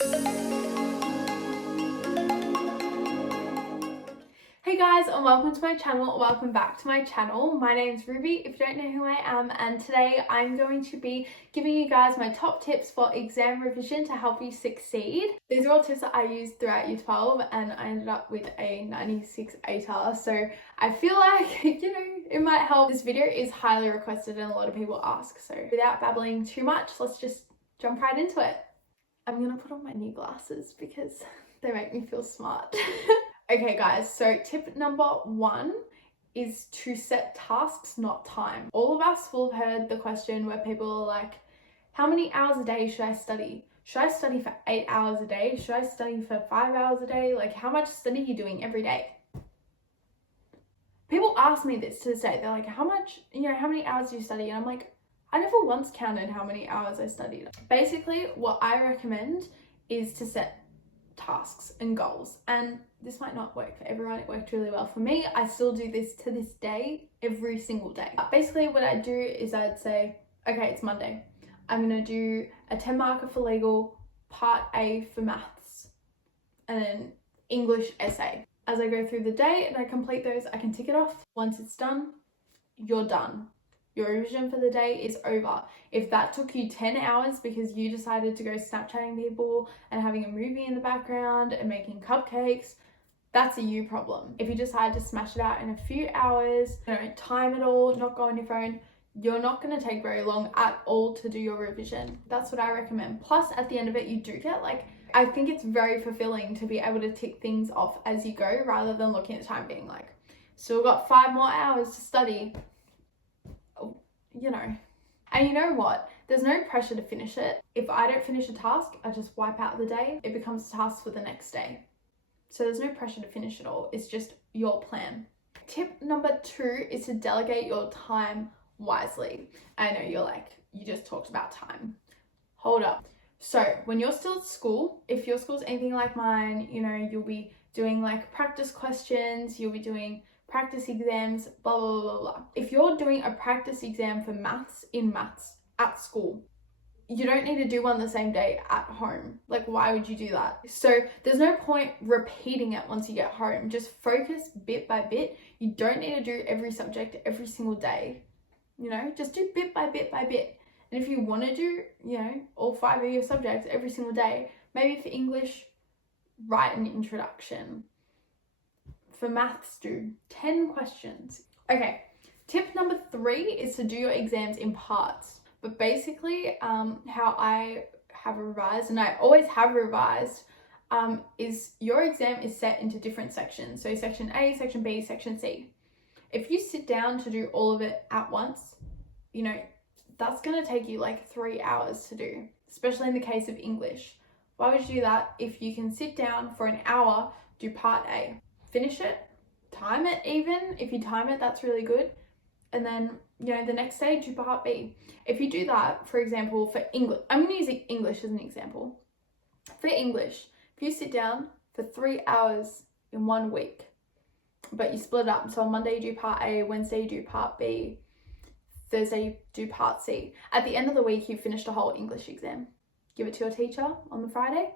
Hey guys, and welcome to my channel, or welcome back to my channel. My name's Ruby, if you don't know who I am, and today I'm going to be giving you guys my top tips for exam revision to help you succeed. These are all tips that I used throughout year 12 and I ended up with a 96 ATAR, so I feel like, it might help. This video is highly requested and a lot of people ask, so without babbling too much, let's just jump right into it. I'm gonna put on my new glasses because they make me feel smart. Okay guys, so tip number 1 is to set tasks, not time. All of us will have heard the question where people are like, how many hours a day should I study? Should I study for 8 hours a day? Should I study for 5 hours a day? Like, how much study are you doing every day? People ask me this to this day. They're like, how many hours do you study? And I'm like, I never once counted how many hours I studied. Basically, what I recommend is to set tasks and goals, and this might not work for everyone. It worked really well for me. I still do this to this day, every single day. Basically what I do is I'd say, okay, it's Monday, I'm gonna do a 10 marker for legal, part A for maths, and an English essay. As I go through the day and I complete those, I can tick it off. Once it's done, you're done. Your revision for the day is over. If that took you 10 hours because you decided to go Snapchatting people and having a movie in the background and making cupcakes, that's a you problem. If you decide to smash it out in a few hours, don't time it all, not go on your phone, you're not going to take very long at all to do your revision. That's what I recommend. Plus, at the end of it, you do get I think it's very fulfilling to be able to tick things off as you go rather than looking at the time being like, still got 5 more hours to study. And you know what? There's no pressure to finish it. If I don't finish a task, I just wipe out the day. It becomes a task for the next day. So there's no pressure to finish it all. It's just your plan. Tip number 2 is to delegate your time wisely. I know you're like, you just talked about time. Hold up. So when you're still at school, if your school's anything like mine, you'll be doing practice questions, you'll be doing practice exams, blah, blah, blah, blah. If you're doing a practice exam for maths at school, you don't need to do one the same day at home. Why would you do that? So there's no point repeating it once you get home. Just focus bit by bit. You don't need to do every subject every single day. Just do bit by bit by bit. And if you want to do, all 5 of your subjects every single day, maybe for English, write an introduction. For maths, do 10 questions. Okay, tip number 3 is to do your exams in parts. But basically, how I have revised, and I always have revised, is your exam is set into different sections. So section A, section B, section C. If you sit down to do all of it at once, that's going to take you 3 hours to do, especially in the case of English. Why would you do that if you can sit down for an hour, do part A, finish it, time it even. If you time it, that's really good. And then, the next day, do part B. If you do that, for example, for English, I'm going to use English as an example. For English, if you sit down for 3 hours in 1 week, but you split it up. So on Monday, you do part A, Wednesday, you do part B, Thursday, you do part C. At the end of the week, you've finished a whole English exam. Give it to your teacher on the Friday.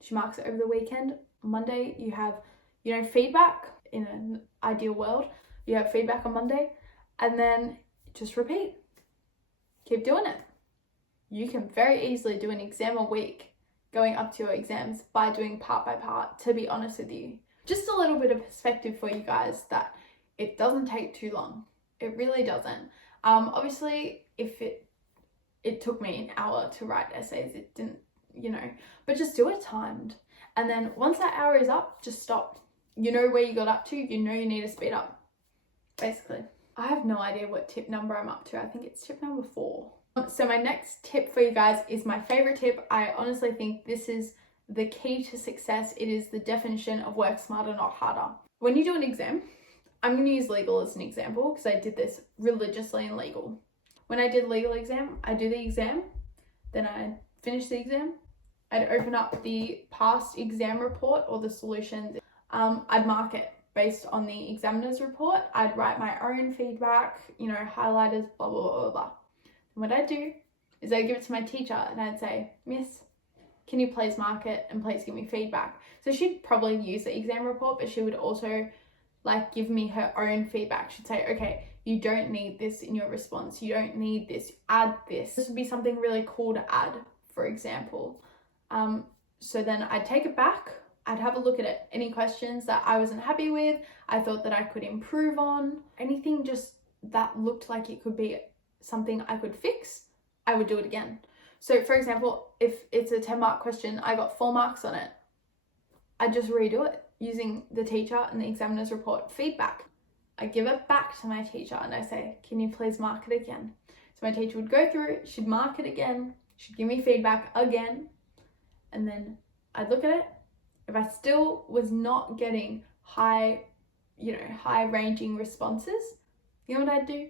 She marks it over the weekend. On Monday, you have, feedback. In an ideal world, you have feedback on Monday, and then just repeat. Keep doing it. You can very easily do an exam a week going up to your exams by doing part by part, to be honest with you. Just a little bit of perspective for you guys that it doesn't take too long. It really doesn't. Obviously, if it took me an hour to write essays, it didn't, but just do it timed. And then once that hour is up, just stop. You know where you got up to, you need to speed up, basically. I have no idea what tip number I'm up to. I think it's tip number 4. So my next tip for you guys is my favorite tip. I honestly think this is the key to success. It is the definition of work smarter, not harder. When you do an exam, I'm going to use legal as an example because I did this religiously in legal. When I did legal exam, I do the exam, then I finish the exam, I'd open up the past exam report or the solutions. I'd mark it based on the examiner's report. I'd write my own feedback, highlighters, blah, blah, blah, blah. And what I'd do is I'd give it to my teacher and I'd say, Miss, can you please mark it and please give me feedback? So she'd probably use the exam report, but she would also like give me her own feedback. She'd say, okay, you don't need this in your response. You don't need this, add this. This would be something really cool to add, for example. So then I'd take it back. I'd have a look at it. Any questions that I wasn't happy with, I thought that I could improve on, anything just that looked like it could be something I could fix, I would do it again. So for example, if it's a 10-mark question, I got 4 marks on it, I just redo it using the teacher and the examiner's report feedback. I give it back to my teacher and I say, can you please mark it again? So my teacher would go through it, she'd mark it again, she'd give me feedback again, and then I'd look at it. If I still was not getting high ranging responses, you know what I'd do?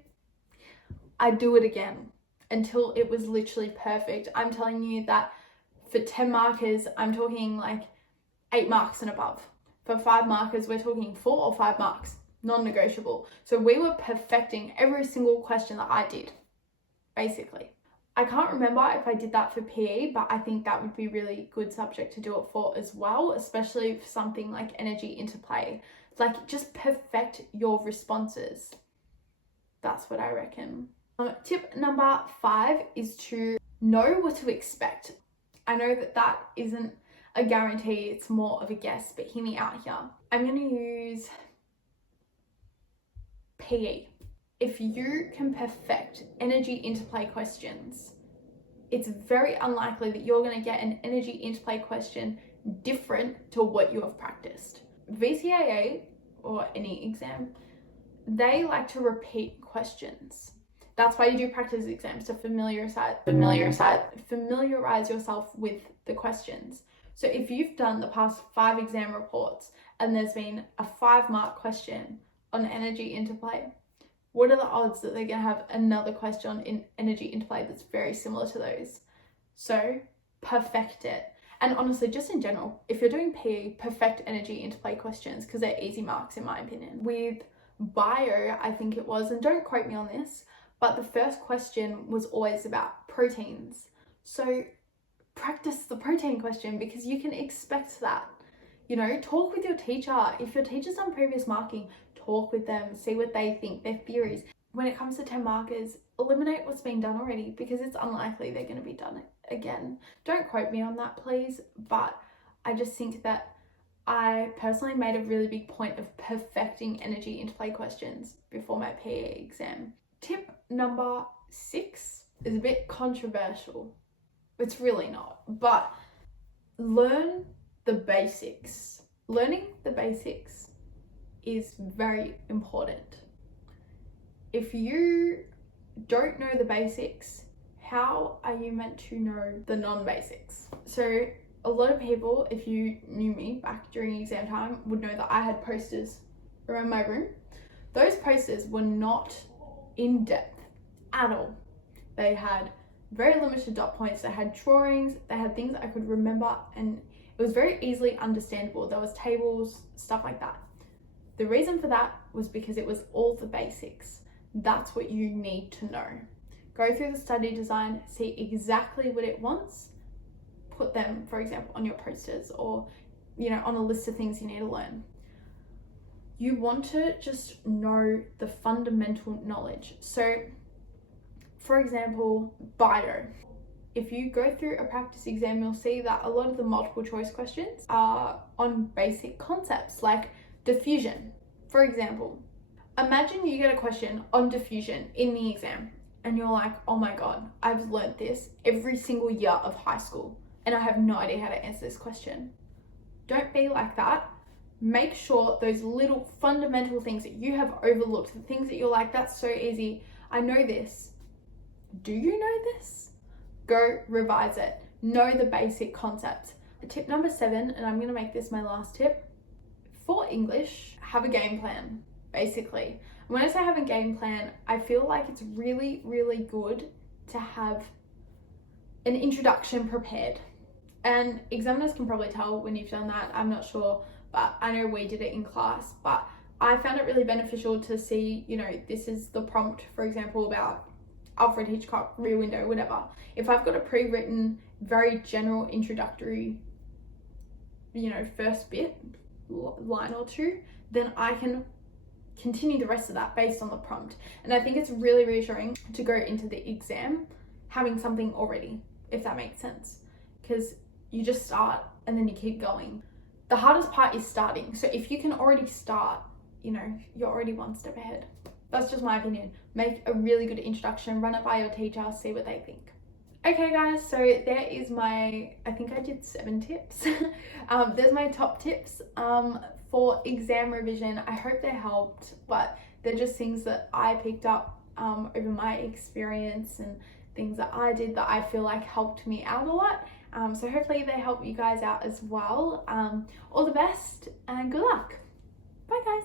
I'd do it again until it was literally perfect. I'm telling you that for 10 markers, I'm talking like 8 marks and above. For 5 markers, we're talking 4 or 5 marks, non-negotiable. So we were perfecting every single question that I did, basically. I can't remember if I did that for PE, but I think that would be really good subject to do it for as well, especially for something like energy interplay. Like just perfect your responses. That's what I reckon. Tip number 5 is to know what to expect. I know that isn't a guarantee, it's more of a guess, but hear me out here. I'm going to use PE. If you can perfect energy interplay questions, it's very unlikely that you're going to get an energy interplay question different to what you have practiced. VCAA, or any exam, they like to repeat questions. That's why you do practice exams, to familiarize yourself with the questions. So if you've done the past 5 exam reports and there's been a 5-mark question on energy interplay, what are the odds that they're going to have another question in energy interplay that's very similar to those? So perfect it. And honestly, just in general, if you're doing PE, perfect energy interplay questions because they're easy marks in my opinion. With bio, I think it was, and don't quote me on this, but the first question was always about proteins. So practice the protein question because you can expect that. You know, talk with your teacher. If your teacher's done previous marking, talk with them, see what they think, their theories. When it comes to 10 markers, eliminate what's been done already because it's unlikely they're going to be done again. Don't quote me on that, please, but I just think that I personally made a really big point of perfecting energy interplay questions before my PE exam. Tip number 6 is a bit controversial. It's really not, but learn the basics. Learning the basics is very important. If you don't know the basics, how are you meant to know the non-basics? So a lot of people, if you knew me back during exam time, would know that I had posters around my room. Those posters were not in depth at all. They had very limited dot points, they had drawings, they had things I could remember, and it was very easily understandable. There was tables, stuff like that. The reason for that was because it was all the basics. That's what you need to know. Go through the study design, see exactly what it wants, put them, for example, on your posters or, you know, on a list of things you need to learn. You want to just know the fundamental knowledge. So, for example, bio. If you go through a practice exam, you'll see that a lot of the multiple choice questions are on basic concepts like diffusion. For example, imagine you get a question on diffusion in the exam and you're like, oh my God, I've learnt this every single year of high school and I have no idea how to answer this question. Don't be like that. Make sure those little fundamental things that you have overlooked, the things that you're like, that's so easy, I know this. Do you know this? Go revise it. Know the basic concepts. Tip number 7, and I'm going to make this my last tip. For English, have a game plan, basically. When I say have a game plan, I feel like it's really, really good to have an introduction prepared. And examiners can probably tell when you've done that, I'm not sure, but I know we did it in class, but I found it really beneficial to see, you know, this is the prompt, for example, about Alfred Hitchcock, Rear Window, whatever. If I've got a pre-written very general introductory, you know, first bit, line or two, then I can continue the rest of that based on the prompt. And I think it's really reassuring to go into the exam having something already, if that makes sense, because you just start and then you keep going. The hardest part is starting. So if you can already start, you know, you're already one step ahead. That's just my opinion. Make a really good introduction, run it by your teacher, see what they think. Okay guys, so there is my, I think I did 7 tips. There's my top tips for exam revision. I hope they helped, but they're just things that I picked up over my experience and things that I did that I feel like helped me out a lot. So hopefully they help you guys out as well. All the best and good luck. Bye guys.